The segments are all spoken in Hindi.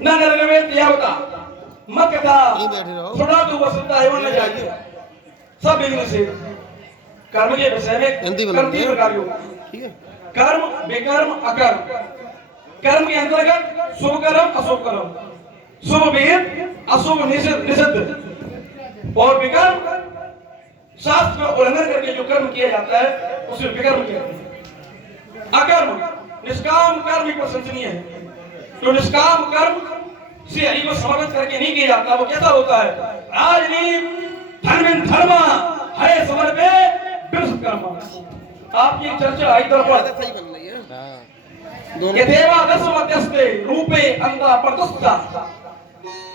न नरगवे त्यावता मत कथा सुना तो वसुता एवं न जाए सब बिगड़ से कर्म के विषय में कर्म तीन प्रकार के कर्म विकर्म अकर्म। कर्म के अंतर्गत शुभ कर्म अशुभ कर्म, शुभ विहित अशुभ निषिद्ध और विकर्म शास्त्र का उल्लंघन करके जो कर्म किया जाता है उसे विकर्म कहते हैं। अकर्म निष्काम कर्म ही प्रशंसनीय है। जो निष्काम कर्म से हरि को समर्पित करके नहीं किया जाता वो कैसा होता है? राजनीति धर्म धर्म हरे समर्पे विरुद्ध कर्म। आपकी चर्चा आई तरफ यथेवा दस मध्यस्ते रूपे अंधा प्रतुष्टा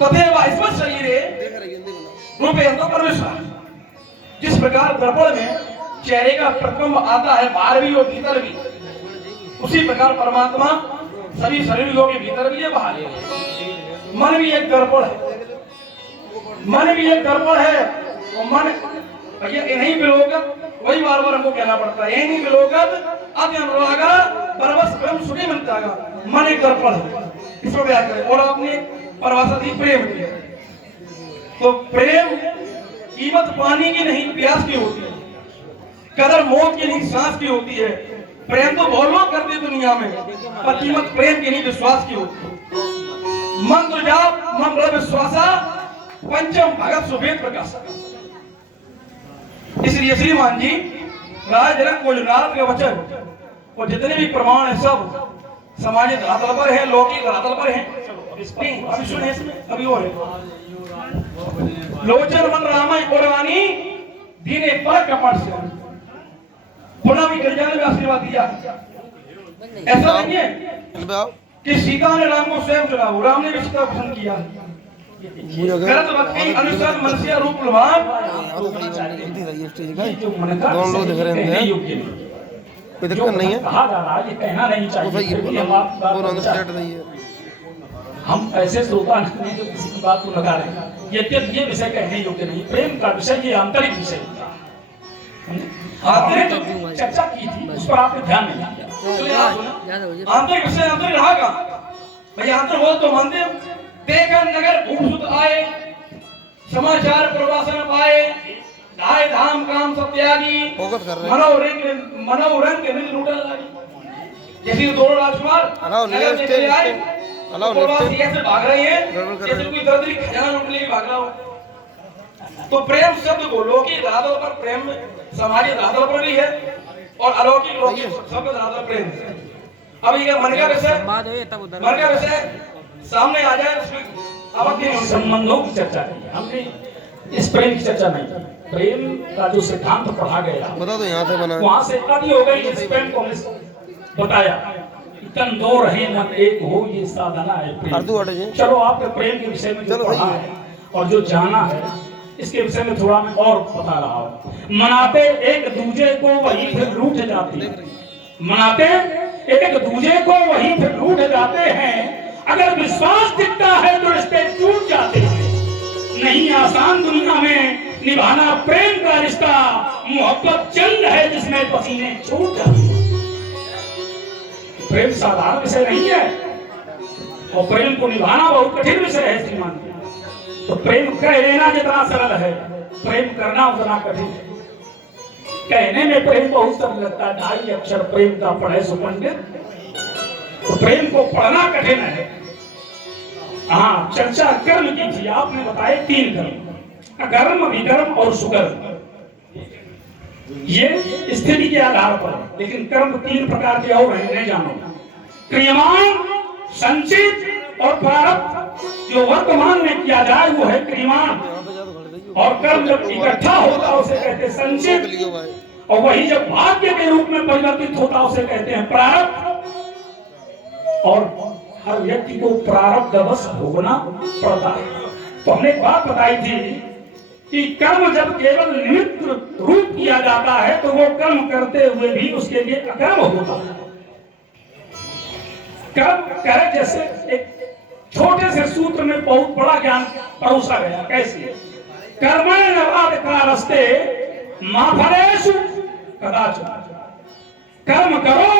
तथेवा इसमें शरीरे रूपे अंधा परमेश्वर। जिस प्रकार दर्पण में चेहरे का प्रतिबिंब आता है बाहर भी और भीतर भी, उसी प्रकार परमात्मा सभी शरीरों के भीतर भी है बाहर भी। मन भी एक दर्पण है, मन भी एक दर्पण है। और मन भैया इन्हीं विलोकत, वही बार बार हमको कहना पड़ता है, इन्हीं विलोकत अति अनुरागा परवश ब्रह्म सुखी मन त्यागा। मन एक दर्पण है, इसको क्या करें। और आपने परिभाषा दी प्रेम की, तो प्रेम कीमत पानी की नहीं प्यास की होती है, कदर मौत की नहीं सांस की होती है। प्रेम तो बहुत लोग करते दुनिया में, पर कीमत प्रेम की नहीं विश्वास की होती है। मंत्र जाप मंत्र विश्वासा पंचम भगत सुभेद प्रकाश। इसलिए श्रीमान जी राज जनक को नारद के वचन और जितने भी प्रमाण है सब सामाजिक धरातल पर है, लौकिक धरातल पर है। अभी सुने इसमें अभी वो है लोचन मन रामाय कोरवानी दीने पर कपट से पुनः भी गिरजाने में आशीर्वाद दिया। ऐसा नहीं है कि सीता ने राम को स्वयं चुना, राम ने भी सीता को पसंद किया। गलत भक्ति अनुसार मनुष्य रूप लवान दोनों लोग दिख रहे हैं, कोई दिक्कत नहीं है। कहा जा रहा है ये कहना नहीं चाहिए। हम ऐसे श्रोता नहीं जो किसी की बात को लगा रहे हैं। यद्यपि ये विषय कहने योग्य नहीं, प्रेम का विषय ये आंतरिक विषय होता है। आपने तो चर्चा की थी, उस पर आपने ध्यान नहीं दिया। आंतरिक विषय आंतरिक रहा का भाई, आंतरिक हो तो मंदिर देखा नगर भूसुत आए, समाचार प्रवासन पाए, ढाई धाम काम सब त्यागी, मनोरंग निज लूटन लगी। जैसे दोनों राजकुमार नगर में चले आए, ऐसे भाग रहे हैं जैसे कोई दरिद्री खजाना लूटने की भाग रहा हो। तो प्रेम शब्द को लौकिक धरातल पर प्रेम, सामाजिक धरातल पर भी है और अलौकिक लौकिक शब्द धरातल प्रेम। अब ये मन का विषय सामने आ जाए, उसमें आपत्ति नहीं। संबंधों की चर्चा की हमने, इस प्रेम की चर्चा नहीं की। प्रेम का जो सिद्धांत पढ़ा गया बता दो यहाँ से बना, वहां से आदि हो गई। इस प्रेम को हमने बताया, तन दो रहे मन एक हो ये साधना है प्रेम। चलो आपने प्रेम के विषय में जो पढ़ा है और जो जाना है इसके विषय में थोड़ा मैं और बता रहा हूँ। मनाते एक दूजे को वही फिर लूट जाते, मनाते एक दूजे को वही फिर लूट जाते हैं। अगर विश्वास दिखता है तो रिश्ते टूट जाते हैं। नहीं आसान दुनिया में निभाना प्रेम का रिश्ता, मोहब्बत जंग है जिसमें पसीने छूट जाते हैं। प्रेम साधारण विषय नहीं है और प्रेम को निभाना बहुत कठिन विषय है श्रीमान। तो प्रेम कह लेना जितना सरल है, प्रेम करना उतना कठिन है। कहने में प्रेम बहुत सरल लगता है, 2 अक्षर प्रेम का पढ़े सो पंडित। तो प्रेम को पढ़ना कठिन है। हाँ, चर्चा कर्म की थी, आपने बताए 3 कर्म, अकर्म विकर्म और सुकर्म। ये स्थिति के आधार पर, लेकिन कर्म 3 प्रकार के और हैं, नहीं जानो। क्रियमाण, संचित और प्रारब्ध। जो वर्तमान में किया जाए वो है क्रियमाण, और कर्म जब इकट्ठा होता है उसे कहते हैं संचित, और वही जब भाग्य के रूप में परिवर्तित होता है उसे कहते हैं प्रारब्ध। और हर व्यक्ति को प्रारब्धवश भोगना पड़ता है। तो हमने एक बात बताई थी कि कर्म जब केवल निमित्त रूप किया जाता है तो वो कर्म करते हुए भी उसके लिए अकर्म होता है। कर्म करे जैसे एक छोटे से सूत्र में बहुत बड़ा ज्ञान परोसा गया। कैसे? कर्मण्य नवाधिकारस्ते मा फलेषु कदाचन। कर्म करो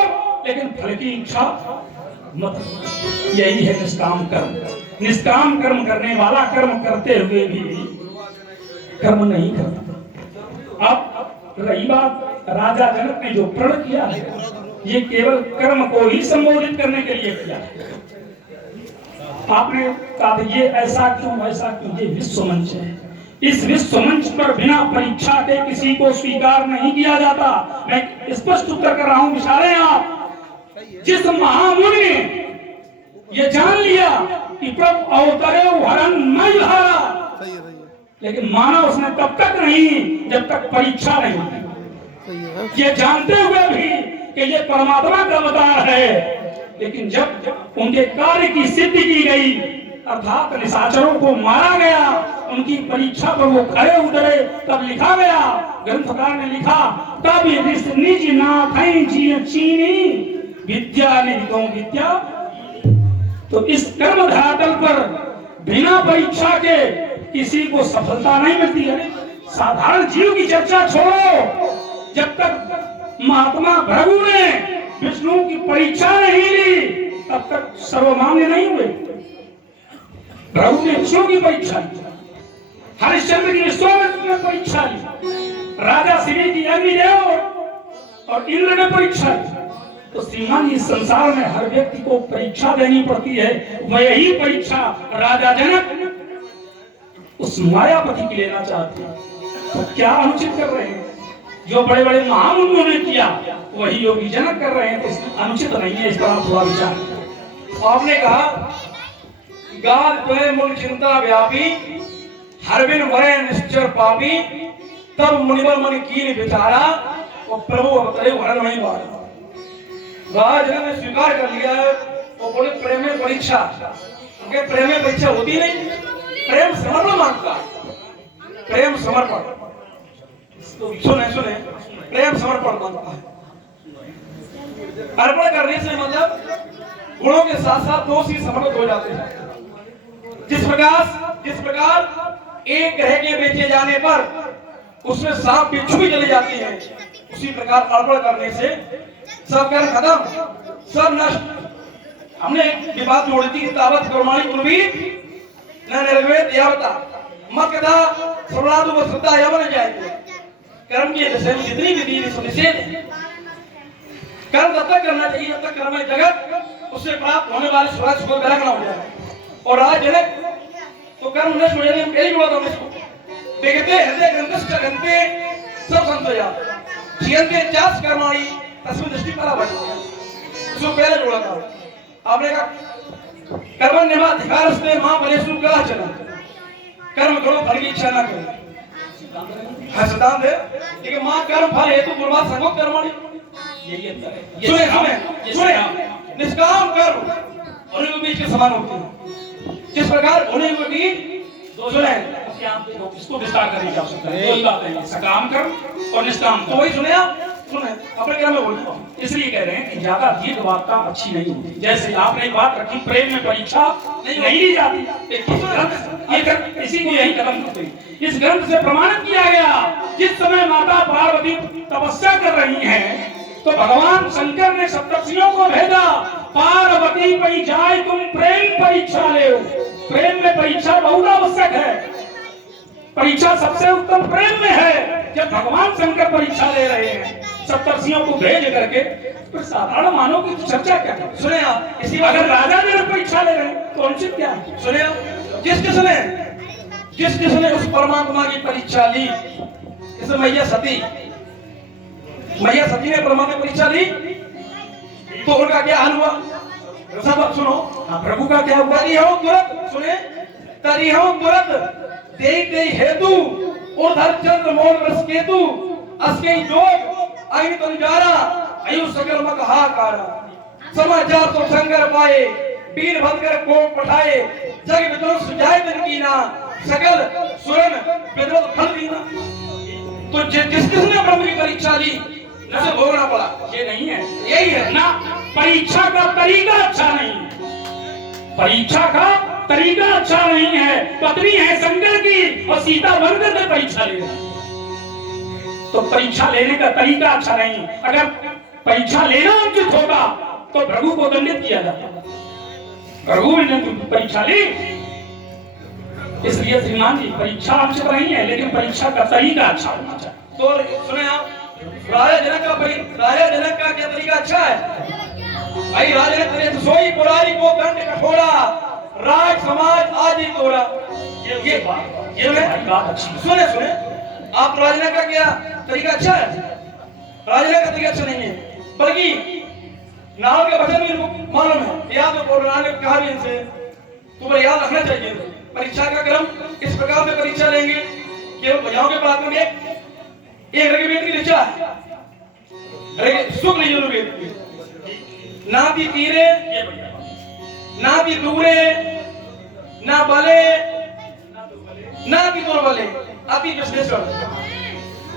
लेकिन फल की इच्छा मत। यही है निष्काम कर्म। निष्काम कर्म करने वाला कर्म करते हुए भी कर्म नहीं करता। अब रही बात राजा जनक ने जो प्रण किया है, ये केवल कर्म को ही संबोधित करने के लिए किया है। आपने कहा ये ऐसा क्यों वैसा क्यों, ये विश्व मंच है। इस विश्व मंच पर बिना परीक्षा के किसी को स्वीकार नहीं किया जाता। मैं स्पष्ट उत्तर कर रहा हूं, विचारें आप। जिस महामुनि ने ये जान लिया कि प्रभु अवतरे हरण नहीं हारा, लेकिन माना उसने तब तक नहीं जब तक परीक्षा नहीं हुई। ये जानते हुए भी कि ये परमात्मा का अवतार है, लेकिन जब उनके कार्य की सिद्धि की गई, अर्थात निशाचरों को मारा गया, उनकी परीक्षा पर वो खड़े उतरे, तब लिखा गया, ग्रंथकार ने लिखा, तब निज नाथै जिय चीनी विद्या निधितों विद्या। तो इस कर्म धरातल पर बिना परीक्षा के किसी को सफलता नहीं मिलती है। साधारण जीव की चर्चा छोड़ो, जब तक महात्मा भृगु ने विष्णु की परीक्षा नहीं ली तब तक सर्वमान्य नहीं हुए। भृगु ने विष्णु की परीक्षा ली, हरिश्चंद्र की विश्वामित्र ने परीक्षा ली, राजा शिवी की अग्निदेव और इंद्र ने परीक्षा ली। तो श्रीमान इस संसार में हर व्यक्ति को परीक्षा देनी पड़ती है। वही परीक्षा राजा जनक उस मायापति की लेना चाहते हैं। तो क्या अनुचित कर रहे हैं? जो बड़े बड़े महामुनियों ने किया वही योगी जनक कर रहे हैं, तो इसमें अनुचित नहीं है। इस तरह थोड़ा विचार। आपने कहा गाल त्वय मूल चिंता व्यापी हरविन वरे निश्चर पापी, तब मुनिवर मन कीन विचारा वो प्रभु अवतरे हरण नहीं मारा। राजा ने स्वीकार कर लिया है, वो बोले प्रेम में परीक्षा, क्योंकि प्रेम में परीक्षा होती नहीं, प्रेम समर्पण मांगता है, प्रेम समर्पण। तो सुने प्रेम समर्पण मांगता है। अर्पण करने से मतलब गुणों के साथ साथ दोष ही समर्पित हो जाते हैं। जिस प्रकार एक ग्रह के बेचे जाने पर उसमें सांप बिच्छू भी चले जाते हैं, उसी प्रकार अर्पण करने से सब कर्म खत्म, सब नष्ट। हमने एक विवाद जोड़ी थी, तावत कर्माणि कुर्वी न निर्वेद यावता मत कथा श्रवणादु व श्रद्धा यवन जाएगी। कर्म के विषय में जितनी विधि निषेध है, कर्म तब तक करना चाहिए जब तक कर्म जगत उससे प्राप्त होने वाले स्वराज को ग्रहण न हो जाए। और आज जनक तो कर्म नष्ट हो जाने में पहले जुड़ा था उसको देखते हृदय ग्रंथस्थ ग्रंथे सब संतोया जीवनते चास कर्माणि तस्मिन् दृष्टि परा बढ़ उसको पहले जोड़ा था। आपने कहा कर्म नियमाधिकारस्ते मां फलेषु कदाचन, कर्म करो फल की इच्छा न करो। हाँ सिद्धांत है, लेकिन मां कर्म फल हेतु पूर्वात संगो कर्माणि, यही अंतर है। सुने निष्काम कर्म होने के बीच के समान होते हैं। जिस प्रकार होने के बीच सुने इसको विस्तार करने की आवश्यकता है। दो बातें हैं, सकाम कर्म और निष्काम। तो वही सुने अपने क्रम में बोलते हैं। इसलिए कह रहे हैं कि ज्यादा दीर्घ वार्ता अच्छी नहीं होती। जैसे आपने एक बात रखी, प्रेम में परीक्षा नहीं ली जाती, ये इसी को यही खत्म करते हैं। इस ग्रंथ से प्रमाणित किया गया, जिस समय माता पार्वती तपस्या कर रही हैं तो भगवान शंकर ने सप्तर्षियों को भेजा, पार्वती पई जाए तुम प्रेम परीक्षा ले। प्रेम में परीक्षा बहुत आवश्यक है, परीक्षा सबसे उत्तम प्रेम में है। जब भगवान शंकर परीक्षा ले रहे हैं सप्तर्षियों को भेज करके, तो साधारण मानव की चर्चा क्या है? सुने आप, इसी अगर राजा जनक परीक्षा ले रहे हैं तो अनुचित क्या है? सुने जिस किसने उस परमात्मा की परीक्षा ली, जैसे मैया सती ने परमात्मा की परीक्षा ली, तो उनका क्या हाल हुआ? सब सुनो, प्रभु का क्या हुआ? तरी हो तुरंत दे हेतु उधर चंद्र मोल रस केतु अस्के जोग आई तंजारा आयु सकल मक हाकारा। समाचार तो शंकर पाए वीर भद्र को पठाए, जग विद्रोह सुझाए दिन कीना सकल सुरन विद्रोह फल दीना। तो जिसने ब्रह्म की परीक्षा ली उसे भोगना पड़ा। ये नहीं है, यही है ना। परीक्षा का तरीका अच्छा नहीं, परीक्षा का तरीका अच्छा नहीं है। पत्नी है शंकर की और सीता बनकर के परीक्षा ले रही, तो परीक्षा लेने का तरीका अच्छा नहीं। अगर परीक्षा लेना उचित होगा तो भृगु को दंडित किया जाता, रघुवीर ने तुम परीक्षा ली, इसलिए श्रीमान जी परीक्षा अच्छी नहीं है, लेकिन परीक्षा का तरीका अच्छा होना चाहिए। तो सुने आप, राजा जनक का क्या तरीका अच्छा है भाई? राजा जनक करे तो सोई पुरारी को दंड कठोरा, राज समाज आदि तोड़ा। ये बात अच्छी है। सुने आप, राजा जनक का क्या तरीका अच्छा है? राजा जनक का तरीका अच्छा नहीं है, बल्कि नाम के वचन भी मालूम है, याद ने कहा भी इनसे, तुम्हें याद रखना चाहिए। परीक्षा का क्रम इस प्रकार से परीक्षा लेंगे, केवल भुजाओं के पराक्रम एक ऋग्वेद की ऋचा है, शुक्ल यजुर्वेद, ना भी तीरे ना भी दूरे, ना बले ना भी दुर्बले, अति विश्लेषण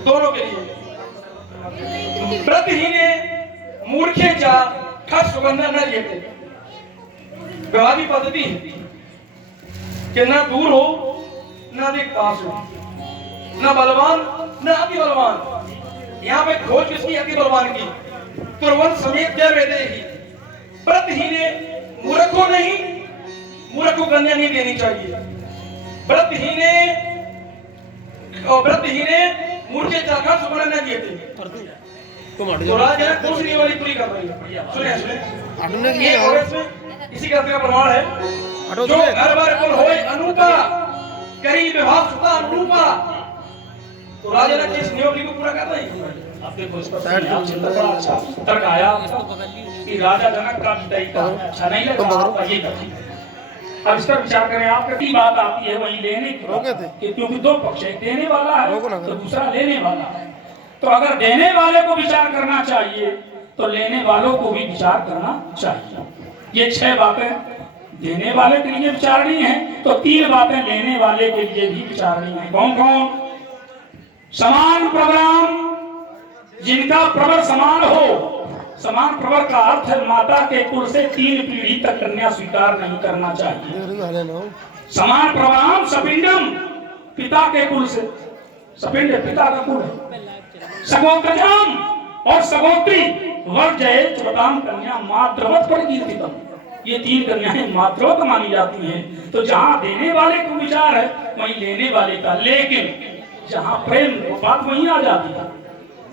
दोनों के लिए। व्रतहीने मूर्खे चा खट सुगंधा न लेते, व्यवहारिक पद्धति है कि ना दूर हो ना अधिक पास हो, ना बलवान ना अति बलवान। यहाँ पे खोज किसकी? अति बलवान की। तुरवंत समेत क्या वेदे ही व्रतहीने मूर्खों नहीं, मूर्ख को कन्या नहीं देनी चाहिए। व्रतहीने मूर्खे चाखा सुगंधा न देते। तो राजा दूसरी वाली पूरी कर रही है। सुने ये और इसमें इसी का प्रमाण है, जो घर बार कुल होए अनुपा करी विवाह सुता अनुरूपा। तो राजा ने किस नियम को पूरा कर रही है। आप देखो इस पर बड़ा अच्छा तर्क आया कि राजा जनक का तरीका अच्छा नहीं लगा, ये कथी। अब इस पर विचार करें, आप की बात आती है वही लेने की, क्योंकि दो पक्ष है, देने वाला है तो दूसरा लेने वाला है। तो अगर देने वाले को विचार करना चाहिए तो लेने वालों को भी विचार करना चाहिए। ये 6 बातें देने वाले के लिए विचारनी है, तो 3 बातें लेने वाले के लिए भी विचारनी है। कौन कौन? समान प्रबराम, जिनका प्रवर समान हो। समान प्रवर का अर्थ है माता के कुल से 3 पीढ़ी तक कन्या स्वीकार नहीं करना चाहिए। समान प्रबराम सपिंडम, पिता के कुल से, सपिंड पिता का कुल है। सगोत्रजाम और सगोत्री वर्जय चुबताम कन्या मातृवत पर कीर्तितम, ये 3 कन्याएं मातृवत मानी जाती हैं। तो जहां देने वाले को विचार है वहीं लेने वाले का, लेकिन जहां प्रेम, बात वहीं आ जाती है,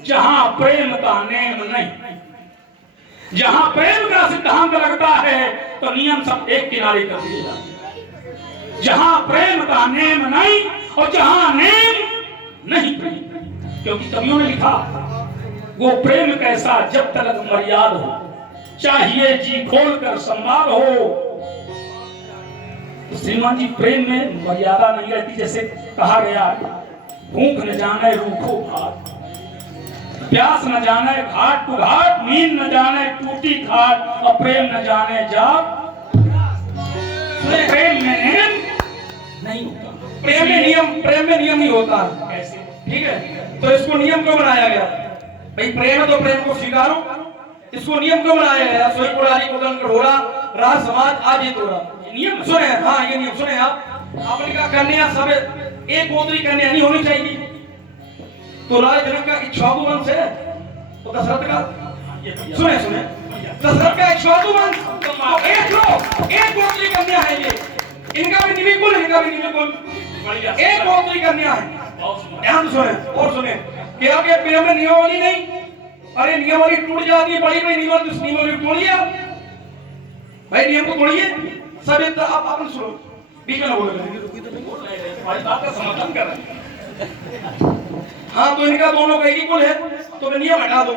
जहां प्रेम का नेम नहीं, जहां प्रेम का सिद्धांत लगता है तो नियम सब एक किनारे कर दिए जाते हैं। जहां प्रेम का नेम नहीं और जहां नेम नहीं प्रेम, क्योंकि कवियों ने लिखा वो प्रेम कैसा जब तलक मर्याद हो, चाहिए जी खोल कर संवाद हो। तो श्रीमान जी प्रेम में मर्यादा नहीं रहती, जैसे कहा गया भूख न जाने रूखो भात, प्यास न जाने घाट टू घाट, नींद न जाने टूटी घाट, और प्रेम न जाने जाग। प्रेम में नियम नहीं होता, प्रेम में नियम नहीं होता। कैसे? ठीक है, तो इसको नियम क्यों बनाया गया भाई? प्रेम है तो प्रेम को स्वीकारो, इसको नियम क्यों बनाया गया? सोई पुरारी को दंड कठोरा, राज समाज आदि तोड़ा। नियम सुने, हाँ ये नियम सुने आप। आपने कहा कन्या सब एक गोत्री कन्या नहीं होनी चाहिए, तो राजा जनक का इक्ष्वाकु वंश है, तो दशरथ का सुने दशरथ का इक्ष्वाकु वंश, तो एक गोत्री कन्या है ये, इनका भी निमिकुल, इनका भी निमिकुल, एक गोत्री कन्या है। ध्यान सुने और सुने कि अब ये प्रेम में नियमावली नहीं, अरे नियमावली टूट जाती है, बड़ी बड़ी नियमावली तोड़िए भाई, नियम को तोड़िए सब। आप अपन सुनो, बीच में ना बोलो, बात का समर्थन कर रहे हैं। हाँ तो इनका दोनों का एक कुल है, तो मैं नियम हटा दो,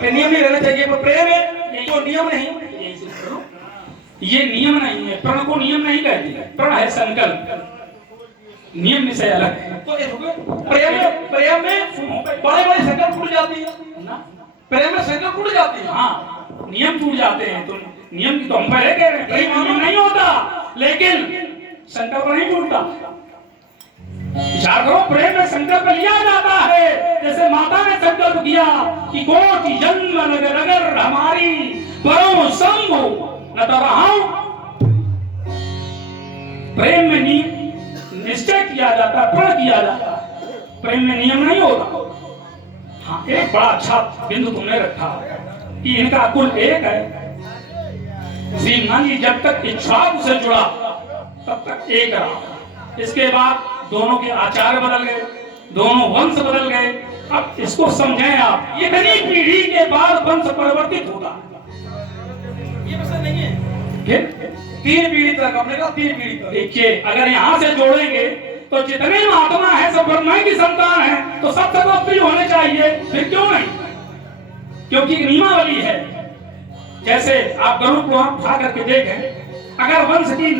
फिर नियम नहीं रहना चाहिए। पर प्रेम है तो नियम नहीं, ये नियम नहीं है, प्रण को नियम नहीं कहते, प्रण है संकल्प, नियम विषय अलग है। तो प्रेम में बड़े बड़े संकल्प टूट जाती है ना, प्रेम में संकल्प टूट जाती है। हाँ नियम टूट जाते हैं, तो नियम की तो हम पहले कह रहे हैं, प्रेम नियम नहीं होता, लेकिन संकल्प नहीं टूटता। विचार करो, प्रेम में संकल्प लिया जाता है, जैसे माता ने संकल्प किया कि कोटि जन्म नगर हमारी परम संभो न तरहाऊं। प्रेम में निश्चय किया जाता है, प्रण किया जाता है, प्रेम में नियम नहीं होता। हाँ एक बड़ा अच्छा बिंदु तुमने रखा कि इनका कुल एक है, श्रीमान जी जब तक इक्ष्वाकु से जुड़ा तब तक एक रहा। इसके बाद दोनों के आचार्य बदल गए, दोनों वंश बदल गए। अब इसको समझें आप, इतनी पीढ़ी के बाद वंश परिवर्तित होता ये पसंद नहीं है। फिर 3 पीढ़ी तक, हमने कहा 3 पीढ़ी तक। देखिए अगर यहाँ से जोड़ेंगे तो जितने महात्मा है सब ब्रह्मा की संतान है, तो सब सर्वोत्तरी होने चाहिए। फिर क्यों नहीं? क्योंकि एक नियमावली है। जैसे आप गरुड़ पुराण उठा करके देखें, अगर वंश की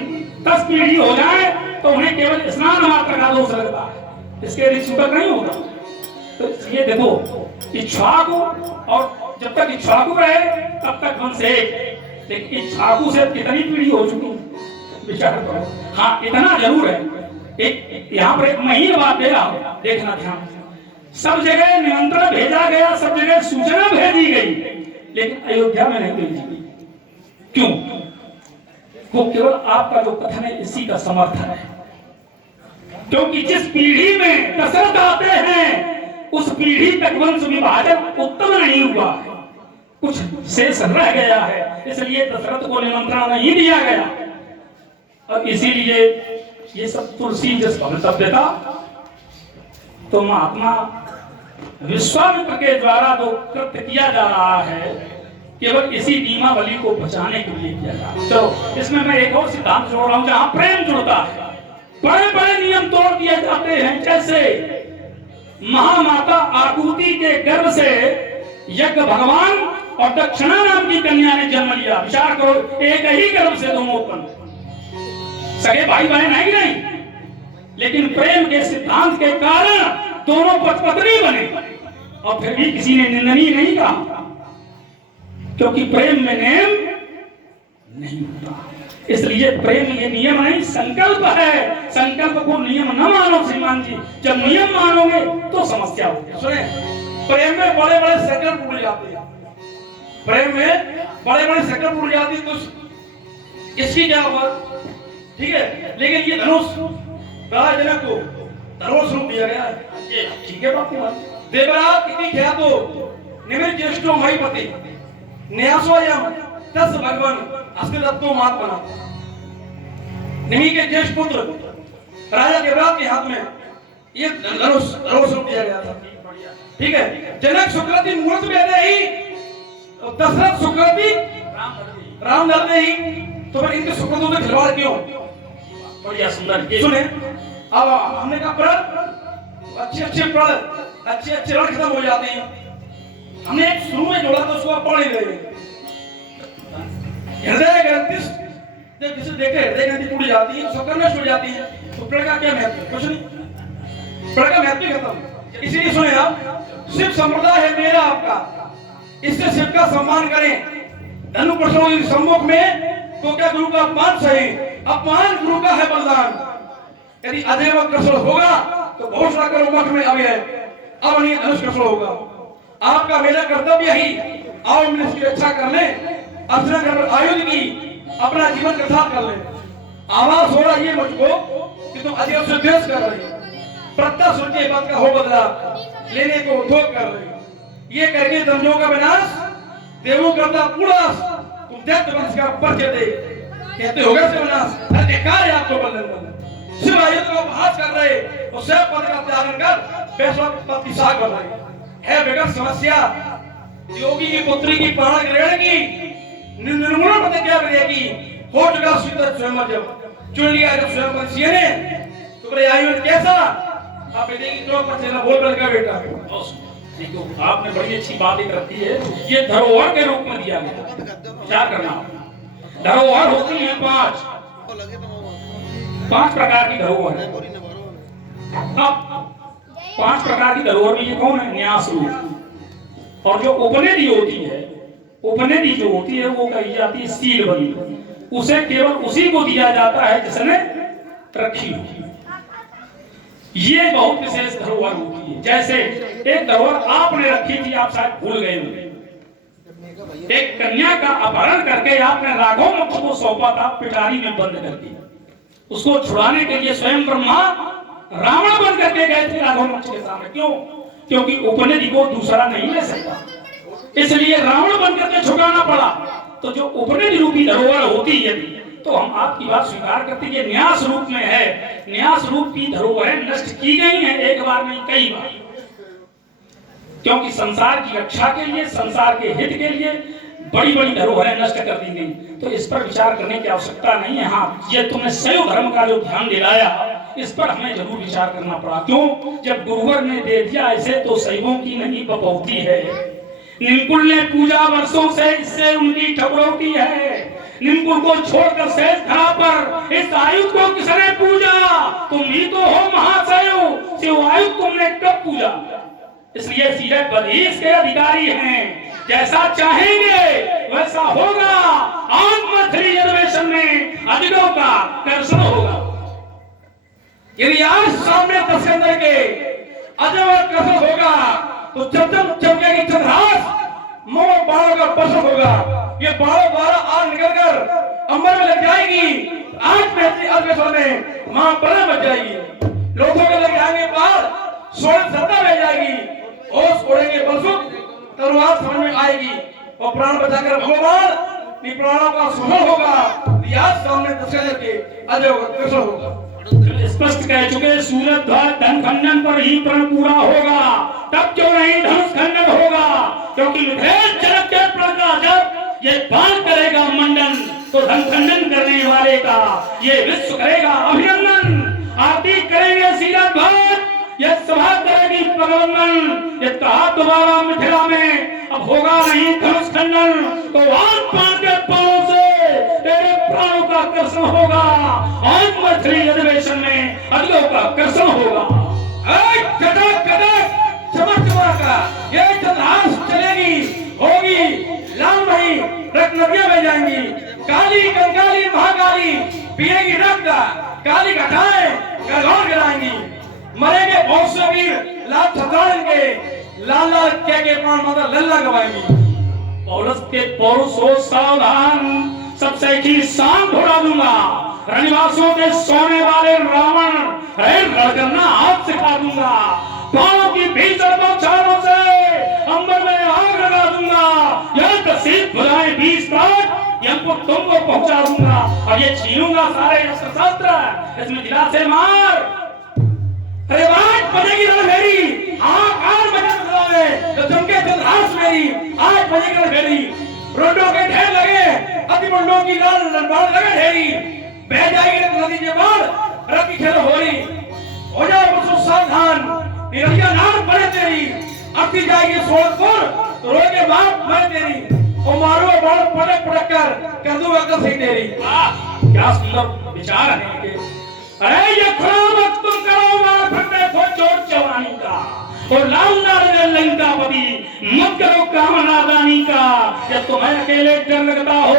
10 पीढ़ी हो जाए तो उन्हें केवल स्नान मात्र का दोष लगता है, इसके ऋषिकर नहीं होगा। तो ये देखो इक्ष्वाकु, और जब तक इक्ष्वाकु रहे तब तक वंश एक। लेकिन इक्ष्वाकु से कितनी पीढ़ी हो चुकी विचार करो। हाँ इतना जरूर है, एक यहाँ पर एक महीन बात दे रहा हूं, देखना ध्यान। सब जगह निमंत्रण भेजा गया, सब जगह सूचना भेजी गई, लेकिन अयोध्या में नहीं भेजी। क्यों? वो केवल आपका जो कथन है इसी का समर्थन है। क्योंकि जिस पीढ़ी में दशरथ आते हैं उस पीढ़ी तक वंश विभाजन उत्तम नहीं हुआ है, कुछ शेष रह गया है, इसलिए दशरथ को निमंत्रण नहीं दिया गया। और इसीलिए ये सब तुलसी जिस भवितव्यता तो महात्मा विश्वामित्र के द्वारा जो कृत्य किया जा रहा है केवल इसी नियमावली को बचाने के लिए किया जा रहा है। चलो इसमें मैं एक और सिद्धांत जोड़ रहा हूं जहां प्रेम जुड़ता है। बड़े बड़े नियम तोड़ दिए जाते हैं, जैसे महामाता आकुति के गर्भ से यज्ञ भगवान और दक्षिणा नाम की कन्या ने जन्म लिया। विचार करो, एक ही गर्भ से दोनों उत्पन्न, सगे भाई बहन है कि नहीं, लेकिन प्रेम के सिद्धांत के कारण दोनों पति-पत्नी बने और फिर भी किसी ने निंदनीय नहीं कहा, क्योंकि प्रेम में नेम नहीं होता। इसलिए प्रेम ये नियम नहीं, संकल्प है। संकल्प को नियम न मानो श्रीमान जी, जब नियम मानोगे तो समस्या होगी। सुने, प्रेम में बड़े बड़े संकल्प टूट जाते हैं, प्रेम में बड़े बड़े संकल्प टूट जाते हैं। तो इसकी क्या हुआ? ठीक है, लेकिन ये धनुष राजा जनक को धनुष रूप दिया गया है, ये ठीक है बात की बात। देवराज इति ख्यातो निमित ज्येष्ठो महीपति न्यासोयम तस् भगवान अस्तित्व महात्मा। निमि के ज्येष्ठ पुत्र राजा देवराज के हाथ में ये धनुष रूप दिया गया था। ठीक है, जनक सुकृति मूर्त भेदे ही, दशरथ सुकृति राम दलते ही, तो फिर इनके सुकृतों से खिलवाड़ क्यों? बढ़िया सुंदर सुने। अब हमने कहा प्रण, अच्छे अच्छे रण खत्म हो जाते हैं। हमने एक शुरू में जोड़ा तो उसको पढ़ ही रहे। हृदय ग्रंथि जब किसी देखे हृदय ग्रंथि टूट जाती है, सब नष्ट हो जाती है, तो प्रण का क्या महत्व? कुछ नहीं, प्रण का महत्व खत्म। इसीलिए सुने आप, शिव संप्रदाय है मेरा आपका, इससे शिव का सम्मान करें। धनु प्रश्नों के सम्मुख में तो क्या गुरु का अपमान सही? अपमान गुरु का है बलिदान। यदि अजय कृष्ण होगा तो घोषणा करो मठ में अभी है, अब नहीं धनुष कृष्ण होगा। आपका मेरा कर्तव्य ही, आओ हम इसकी रक्षा कर ले, अर्चना कर आयुध की अपना जीवन कथा कर ले। आवाज हो रहा है मुझको कि तुम अजय से द्वेष कर रहे, प्रत्या सुन के बात का हो बदला लेने को उद्योग कर रहे। ये करके दंजों का विनाश, देवों करता पुरास, तुम दैत्य वंश का परिचय दे कहते हो गए से विनाश। अधिकार है आपको बदलना। शिव आयुध को उपहास कर रहे और शैव पद का त्याग कर वैष्णव पद की साख कर रहे है। बेगर समस्या योगी की पुत्री की प्राण ग्रहण की निर्मूलन प्रतिज्ञा करेगी। हो चुका शीतल स्वयं जब चुन लिया जब स्वयं पंछी ने, तो बोले आयुध कैसा? आप देखिए क्यों पंचना बोल बोल का बेटा। देखो आपने बड़ी अच्छी बात एक रखी है, ये धरोहर के रूप में दिया गया। विचार करना, धरोहर होती है 5 प्रकार की धरोहर है। अब 5 प्रकार की धरोहर में ये कौन है? न्यास रूप। और जो उपनिधि होती है, उपनिधि जो होती है वो कही जाती है सील बनी, उसे केवल उसी को दिया जाता है जिसने रखी होती है। ये बहुत विशेष धरोहर होती है। जैसे एक धरोहर आपने रखी थी, आप शायद भूल गए होंगे। एक कन्या का अपहरण करके आपने राघव मोक्ष को सौंपा था, पिटारी में बंद करके। उसको छुड़ाने के लिए स्वयं ब्रह्मा रावण बन करके गए थे राघव मोक्ष के सामने। क्यों? क्योंकि उपनिधि को दूसरा नहीं ले सकता, इसलिए रावण बन करके छुड़ाना पड़ा। तो जो उपनिधि रूपी धरोहर होती है तो हम आपकी बात स्वीकार करते हैं, ये न्यास रूप में है। न्यास रूप की धरोहरें नष्ट की गई हैं, एक बार नहीं कई बार, क्योंकि संसार की रक्षा के लिए, संसार के हित के लिए बड़ी बड़ी धरोहरें नष्ट कर दी गई। तो इस पर विचार करने की आवश्यकता नहीं है। हाँ, ये तुमने शैव धर्म का जो ध्यान दिलाया, इस पर हमें जरूर विचार करना पड़ा। क्यों? जब गुरुवर ने दे दिया ऐसे तो शैवों की नहीं बपौती है। निम्पुल ने पूजा वर्षों से, इससे उनकी ठगड़ोती है। निम्पुल को छोड़कर शेष धरा पर इस आयुध को किसने पूजा? तुम ही तो हो महाशैव, शिव आयुध तुमने कब पूजा? इसलिए सीधे बधीस के अधिकारी हैं, जैसा चाहेंगे वैसा होगा। आत्मथली अधिवेशन में अजगरों का दर्शन होगा। यदि आज सामने दशरथ के अजगर कसर होगा तो चमचम चमकेगी चंद्रहास, मोह बाणों का वर्षण होगा। ये बाणों द्वारा आग निकलकर अंबर में लग जाएगी। आज बेहतरी अधिवेशन में मां बना बच जाएगी। लोगों के लग जाएंगे बाढ़, सोने सत्ता बह जाएगी। ओस उड़ेंगे बलसुख, तलवार समझ में आएगी और प्राण बचाकर भगवान प्राणों का सुहल होगा। आज सामने दशरथ के अजगर कसर होगा। स्पष्ट कह चुके, सूरज ध्वज धन खंडन पर ही प्रण पूरा होगा, तब क्यों नहीं धनुष खंडन होगा? क्योंकि विभेद जनक के प्रण का जब ये बाण करेगा मंडन, तो धन खंडन करने वाले का ये विश्व करेगा अभिनंदन। आरती करेंगे सीरथ ध्वज, ये सभा करेगी प्रबंधन। ये कहा दोबारा मिथिला में अब होगा नहीं धनुष खंडन, तो आज पांच के पांव से तेरे प्राणों का कर्षण होगा। आज मछली अधिवेशन में अजगरों का कर्षण होगा। कटक कटक चमक चमका ये चंद्रहास चलेगी, होगी लालमयी, रक्त नदियां बह जाएंगी। काली कंकाली महाकाली पिएगी रक्त, काली घटाएं गलगौर गिराएंगी। मरेंगे बहुत से वीर लाल छतरान के, लाल लाल के प्राण माता लल्ला गवाएंगी। पौलुस के पौरुष हो सावधान, सबसे की शान ढोड़ा दूंगा। रनिवासों के सोने वाले रावण रगड़ना हाथ सिखा दूंगा। पांव की भीतर बौछारों से अंबर में आग लगा दूंगा। यह प्रसिद्ध भुजाएं 20 काट यमको तुमको पहुंचा दूंगा और ये छीनूंगा सारे अस्त्र शस्त्र। इसमें दिला से मार। अरे बात बजेगी ना मेरी, आकार बजावे तो चमके चंद्रहास मेरी। आज बजेगी ना मेरी, रोडों के ढेर लगे, अतिमुंडों की लाल बाण लगे ढेरी। बह जाएगी नदी के बाढ़, रति खेल हो रही। हो जाए बसो सावधान, निरंजन नाम पड़े तेरी। अति जाएगी सोलपुर, तो रोके बाप मैं तेरी। और मारो बाण पड़क पड़क कर दूंगा कल सही तेरी। क्या सुंदर विचार है इनके। अरे ये खुला वक्त तुम करो मार फटे को चोर चौरानी का, और लाल नारद लंकापति मत करो काम नादानी का। जब तुम्हें अकेले डर लगता हो,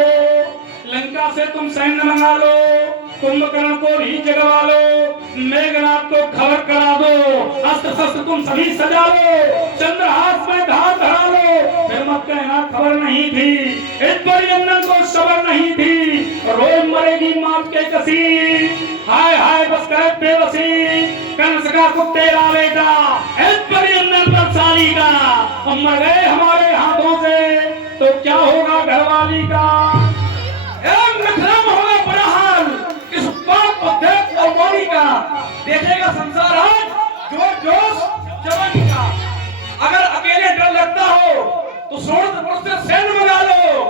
लंका से तुम सैन्य मंगा लो, कुंभकर्ण को भी जगवा लो, मेघनाथ को खबर करा दो, अस्त्र शस्त्र तुम सभी सजा लो, चंद्रहास में धार धरा लो। फिर मत कहना खबर नहीं थी, इस परिजन को सबर नहीं थी। रोज मरेगी मात के कसी, हाय हाय बस करे बेबसी। कंस का तेरा बेटा इस परिजन बलशाली का, हम मर गए हमारे हाथों से तो क्या होगा घरवाली का। होगा बड़ा हाल इस बात को देख और मौनी का। देखेगा संसार आज जोश जोश जवानी का। अगर अकेले डर लगता हो तो सोलह पुरुष से सैन्य मंगा लो,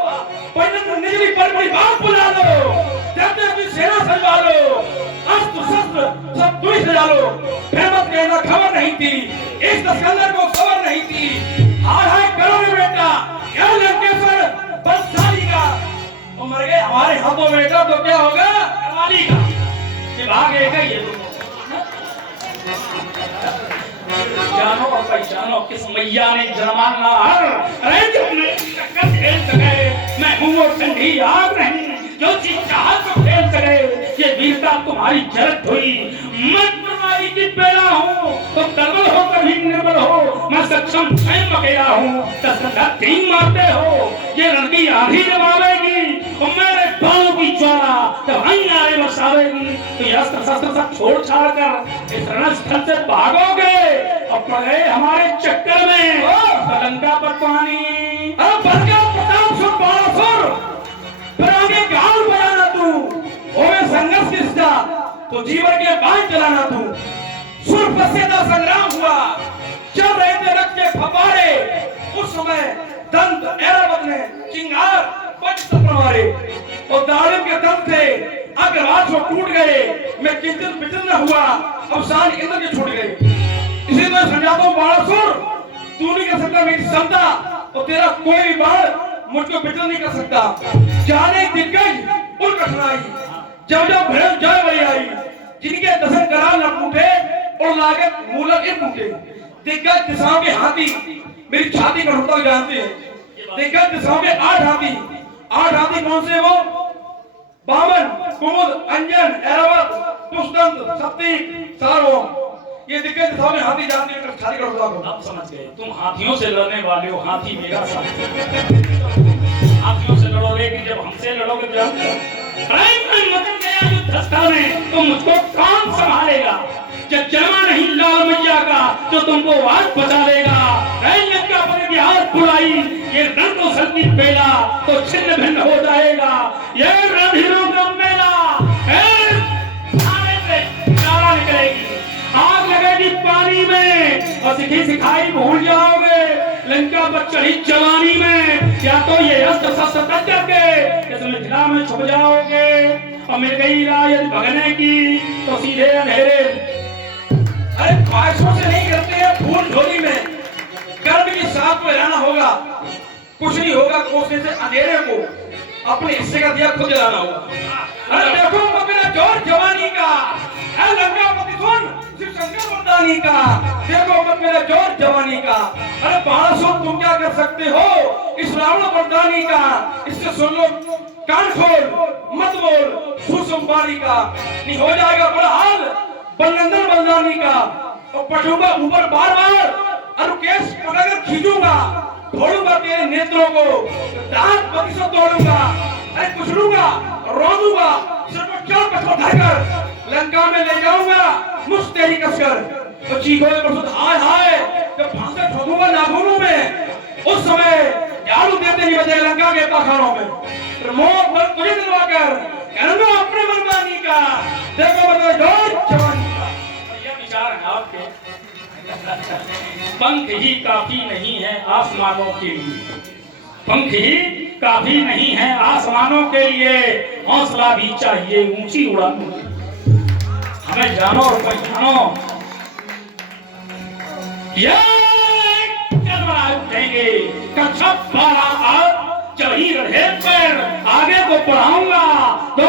पंडित निजरी पर बड़ी बात बुला लो, जाते अपनी सेना सजवा लो, अस्त्र शस्त्र सब तुम सजा लो। फिर मत कहना खबर नहीं थी, इस दशकंदर को खबर नहीं थी। हाय हाय करो रे बेटा, क्या लंकेश्वर बलशाली का। तो मर गए हमारे हाथों बेटा तो क्या होगा घरवाली का। ये भागेगा ये जानो और पहचानो किस मैया ने जमाना हर। अरे जब मैं टक्कर खेल सके, मैं हूँ वो ठंडी आग नहीं जो चीज चाह तो खेल सके। ये वीरता तुम्हारी जरत हुई, मत तुम्हारी की पेड़ा हूँ तो प्रबल होकर भी निर्बल हो। मैं सक्षम स्वयं अकेला हूँ, 10 मारते हो। ये रण की आंधी जब आवेगी और मेरे बालों की ज्वाला जब अंगारे बरसावेगी, तो ये अस्त्र शस्त्र सब छोड़ छाड़ कर इस रणस्थल से भागोगे और पड़ गए हमारे चक्कर में। लंका पर पानी प्रताप सुर बालासुर तो जीवन के बांध चलाना तू। सुर पसेदा संग्राम हुआ, चल रहे थे रक्त के फव्वारे, उस समय दंत ऐरावत ने चिंगार पंच मारे और दाड़िम के दंत थे अग्रवास वो टूट गए। मैं किंचित बिचल न हुआ, अवसान इंद्र के छूट गए। इसी में समझाता हूँ बाणासुर, तू नहीं कर सकता मेरी क्षमता, और तेरा कोई भी बाण मुझको बिचल नहीं कर सकता। जाने दिग्गज उल कठिनाई, जब जब भैरव जय वही आई, जिनके दसन कराल न टूटे और लागत मूलक इन टूटे। दिग्गज दिशाओं के हाथी मेरी छाती का टुकड़ा जानते हैं। दिग्गज दिशाओं के 8 हाथी, 8 हाथी कौन से वो? बामन, कुमुद, अंजन, ऐरावत, पुष्टंत, सप्तीक, सार्वभौम, ये दिग्गज दिशाओं में हाथी जानते हैं। छाती का टुकड़ा को अब समझ गए, तुम हाथियों से लड़ने वाले हो, हाथी मेरा साथी। हाथियों से लड़ो, लेकिन जब हमसे लड़ोगे तो जानते हो तो मुझको कौन संभालेगा? जब जमा नहीं लाल मैया का जो तुमको आज बचा लेगा। लंका पर बिहार बुलाई, ये रण तो सल्की बेला तो छिन्न भिन्न हो जाएगा। ये रणधीरों का मेला नारा निकलेगी, आग लगेगी पानी में और सिखी सिखाई भूल जाओगे। लंका पर चढ़ी जवानी में या तो ये अस्त्र शस्त्र तक करके इस मिथिला में छुप जाओगे, और मिल गई राय भगने की तो सीधे अंधेरे। अरे ख्वाहिशों से नहीं करते हैं, फूल झोली में गर्भ की सांप को रहना होगा। कुछ नहीं होगा, कोशिश से अंधेरे को अपने हिस्से का दिया खुद जलाना होगा। अरे देखो मेरा जोर जवानी का, लंकापति सुन शिव शंकर वरदानी का, देखो मत मेरा जोर जवानी का। अरे बाणासुर तुम क्या कर सकते हो इस रावण वरदानी का? इससे सुन लो कान खोल मत बोल सुसंबानी का, नहीं हो जाएगा बड़ा हाल बलनंदन बलदानी का। और पटूंगा ऊपर बार बार, अनुकेश पकड़कर खींचूंगा, ढोलूंगा तेरे नेत्रों को, दांत पति से तोड़ूंगा, अरे कुचलूंगा, रोदूंगा, सिर पर क्या कसो धरकर लंका में ले जाऊंगा मुझ तेरी कसकर। तो चीखोगे बरसुत हाय हाय, जब फांसे ठोकूंगा नाखूनों में, उस समय झाड़ू देते ही बचे लंका के पाखानों में। प्रमोद बल तुझे दिलवाकर करूंगा अपने मनमानी का, देखो बता जोर जवानी का। यह विचार है आपके, पंख ही काफी नहीं है आसमानों के लिए, पंख ही काफी नहीं है आसमानों के लिए, हौसला भी चाहिए ऊंची उड़ानों के लिए। हमें जानो और पहचानो, उठेंगे कक्षा 12 आज चल ही रहे पर आगे को पढ़ाऊंगा तो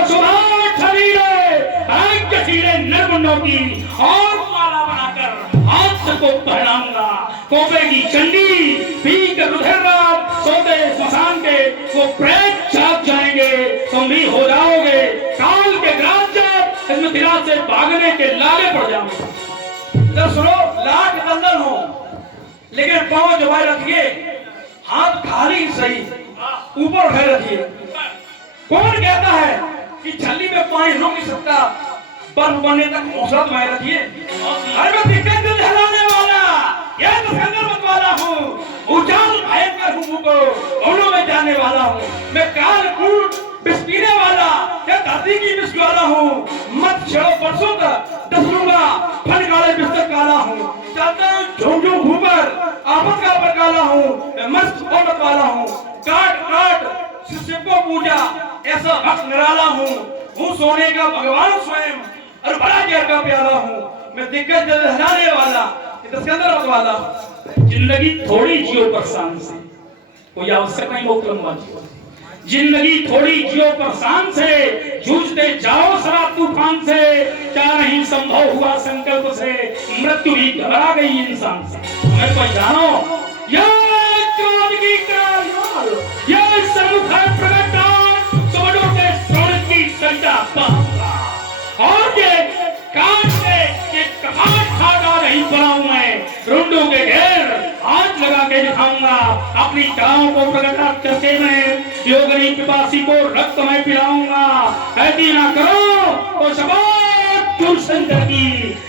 सीधे नरमुंडों की और माला बनाकर हाथ को पहनाऊंगा। कोबे की चंडी पी कर रुधिरराज सोते स्मशान के वो प्रेत जाग जाएंगे, तुम भी हो जाओगे काल के ग्रास जब इसमें मिथिला से भागने के लाले पड़ जाओगे। तो सुनो लाख दंदन हो लेकिन पांव जमाए रखिए, हाथ खाली सही ऊपर उठाए रखिए। कौन कहता है कि छल्ली में पानी रुक नहीं सकता, बर्फ बनने तक हौसला जमाए रखिए। अरे मैं दिक्कत दिल हिलाने वाला, यह तो संगर मत वाला हूँ, उजाल भयंकर हूँ को उड़ों में जाने वाला हूँ। मैं काल कूट बिस्पीने वाला या धरती की बिस्क वाला हूँ। मत छेड़ो परसों तक दस लूंगा, फन काले बिस्तर काला हूँ। चलता हूँ झूम झूम घूमर आपस का परकाला हूँ। मैं मस्त औरत वाला हूँ, काट काट शिव को पूजा ऐसा भक्त निराला हूँ सोने का भगवान स्वयं और बड़ा ज्ञान का प्याला हूँ। मैं दिग्गज दिल हिलाने वाला सिकंदर मत वाला। जिंदगी थोड़ी जियो परेशान से, कोई आवश्यक नहीं बहुत लंबा जियो। जिंदगी थोड़ी जियो परेशान से, जूझते जाओ शराब तूफान से। क्या नहीं संभव हुआ संकल्प से, मृत्यु भी घबरा गई इंसान से। मैं पहचानो यह क्रोध की काल, यह सम्मुख है प्रगटान, समझो के सोने की सजा पाऊंगा। और ये काट के ये कपाट खागा नहीं बनाऊं मैं, रुंडों के घेर हाथ लगा के दिखाऊंगा। अपनी चाहों को प्रकट करके मैं योगिनी पिपासी को रक्त में पिलाऊंगा। ऐसी ना करो तो शबाश दुर्शंकर की,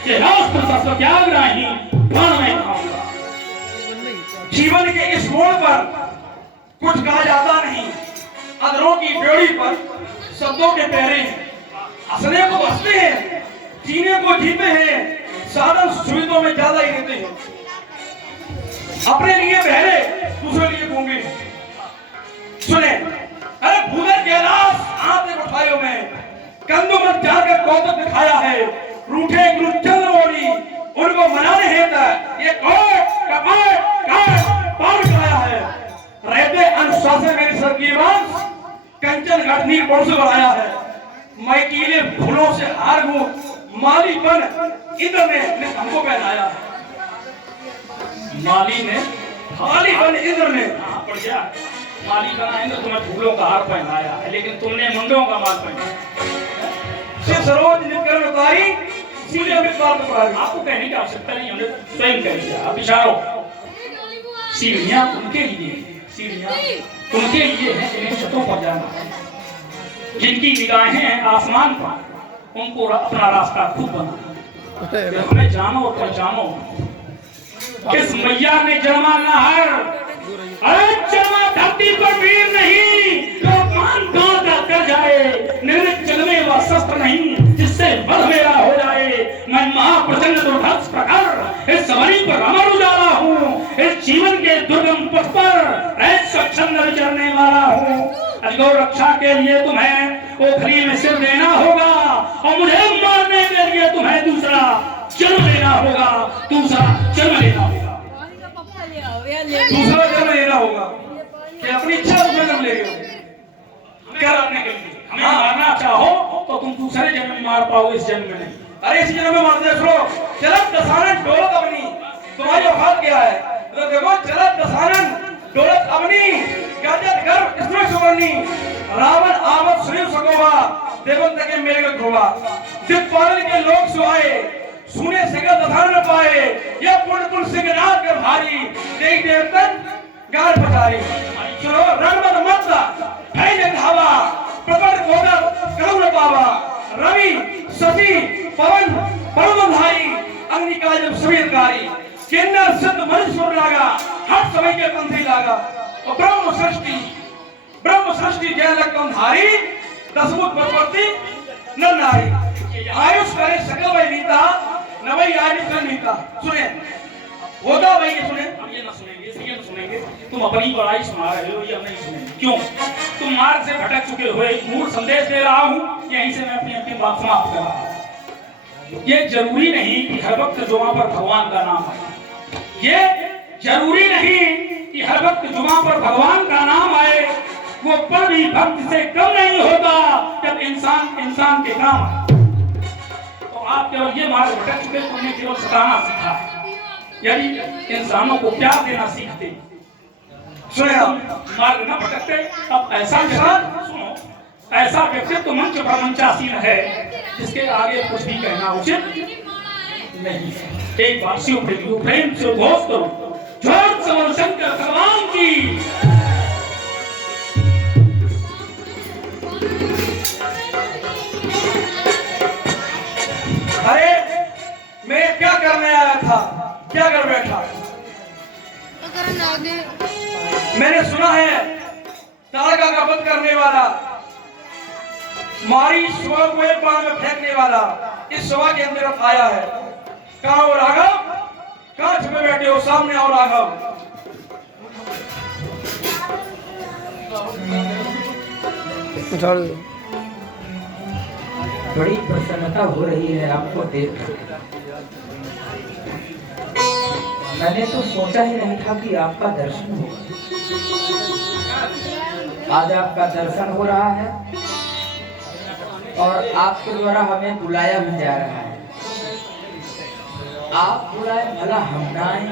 ये अस्त्र शस्त्र त्याग नहीं प्राण में खाऊंगा। जीवन के इस मोड़ पर कुछ कहा जाता नहीं, अधरों की बेड़ी पर शब्दों के पैरे हैं, हंसने को हंसते हैं जीने को जीते हैं, साधन सुविधाओं में ज्यादा ही रहते हैं। अपने लिए बहरे, दूसरे लिए गूंगे। सुने, अरे भूगर कैलाश आते उठायो में कंधों में जाकर कौतुक दिखाया है। रूठे गुरु चंद्रमौली उनको मनाने हेतु ये कोट कपाट काट पार कराया है। रहते अनुशासन मेरी स्वर्गीय वंश कंचन घाटनी बोल से बढ़ाया है। मैं कीले फूलों से हार हूं, माली बन इंद्र ने हमको पहनाया है। माली ने इंद्र ने बढ़िया माली बना इंद्र तुम्हें फूलों का हार पहनाया है, लेकिन तुमने मुंडों का माल पहनाया। से सरोज निकरण उतारी सीधे अमित बात पढ़ाई। आपको कहने की आवश्यकता नहीं, हमने स्वयं कह दिया। आप इशारों सीढ़ियां उनके लिए, सीढ़ियां उनके लिए हैं जिन्हें छतों पर जाना है, जिनकी निगाहें आसमान पर, उनको अपना रास्ता खुद बना। हमें जानो तो जानो किस मैया ने जन्मा नहर, अरे जन्मा धरती पर वीर नहीं तो मान गांव कर जाए। निर्मित जन्मे व शस्त्र नहीं जिससे बल मेरा हो जाए। मैं महाप्रचंड दुर्धर्ष प्रकार इस सवारी पर अमर उजाला हूँ। इस जीवन के दुर्गम पथ पर ऐसा छंद विचरने वाला हूँ। अजगौर रक्षा के लिए तुम्हें ओखली में सिर देना होगा और मुझे मारने के लिए तुम्हें दूसरा जन्म लेना होगा। दूसरा जन्म लेना होगा कि अपनी इच्छा से जन्म ले गए। क्या करने के लिए हमें मारना चाहो तो तुम दूसरे जन्म में मार पाओगे, इस जन्म में नहीं। अरे इस जन्म में मारते सुनो, चलत दसानन डोलत अपनी, तुम्हारी औकात क्या है? तो देखो चलत दसानन डोलत अपनी गजत गर्भ इसमें सुवर्णी रावण आमद सुनील सकोवा देवंत के मेरे को धोवा दिक्पालन के लोग सुहाए सुने सिंगर दधान न पाए। यह पुण्य पुण्य सिंह रात के भारी देख देवतन गार पचारी। सुनो रणमत मत भय जगधावा प्रकट कोदा करू न पावा। रवि शशि पवन पर्वतधारी अग्निका जब सवेदकारी किन्नर सिद्ध मनुष्य लागा हर समय के पंथी लागा। और ब्रह्म सृष्टि जय लक्कमधारी दसमुख भगवती न नारी। आयुष करे सकल वही नीता न वही आयुष नीता। सुने होगा भाई, ये सुने। हम ये ना सुनेंगे, इसलिए ना सुनेंगे। तुम अपनी बड़ाई सुना रहे हो, ये हम नहीं सुनेंगे। क्यों? तुम मार्ग से भटक चुके हुए मूल संदेश दे रहा हूँ, यहीं से मैं अपनी अंतिम बात समाप्त कर रहा हूँ। ये जरूरी नहीं कि हर वक्त जुमा पर भगवान का नाम आए। ये जरूरी नहीं कि हर वक्त जुमा पर भगवान का नाम आए। वो पल भी भक्त से कम नहीं होगा जब इंसान के काम आए। तो आप केवल ये मार्ग भटक चुके, तुमने केवल सताना सीखा है। यदि इंसानों को प्यार देना सीखते, सुने मार्ग न भटकते। अब ऐसा सुनो, ऐसा व्यक्तित्व मंच पर मंचासीन है जिसके आगे कुछ भी कहना उचित नहीं है। एक बार शिव प्रेम से घोष करो, जोर समर शंकर भगवान की। अरे मैं क्या करने आया था, क्या कर बैठा? मैंने सुना है ताड़का का वध करने वाला, मारी सुबह को एक बाण में फेंकने वाला इस सभा के अंदर आया है। कहाँ हो राघव? कहाँ छुपे बैठे हो? सामने आओ राघव। बड़ी प्रसन्नता हो रही है आपको देख। मैंने तो सोचा ही नहीं था कि आपका दर्शन होगा। आज आपका दर्शन हो रहा है और आपके द्वारा हमें बुलाया भी जा रहा है। आप बुलाए भला हम ना आए,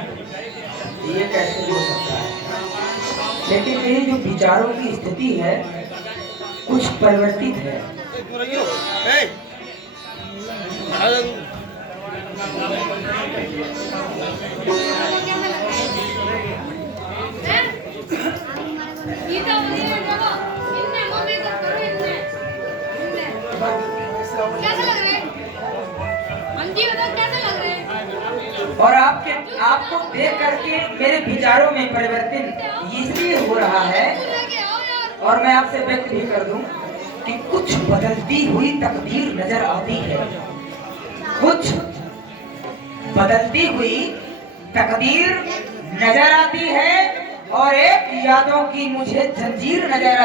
ये कैसे हो सकता है? लेकिन मेरी जो विचारों की स्थिति है कुछ परिवर्तित है। और आपको देख करके मेरे विचारों में परिवर्तन इसलिए हो रहा है, और मैं आपसे व्यक्त भी कर दूं कि कुछ बदलती हुई तकदीर नजर आती है। कुछ बदलती हुई तकदीर नजर आती है और एक यादों की मुझे जंजीर नजर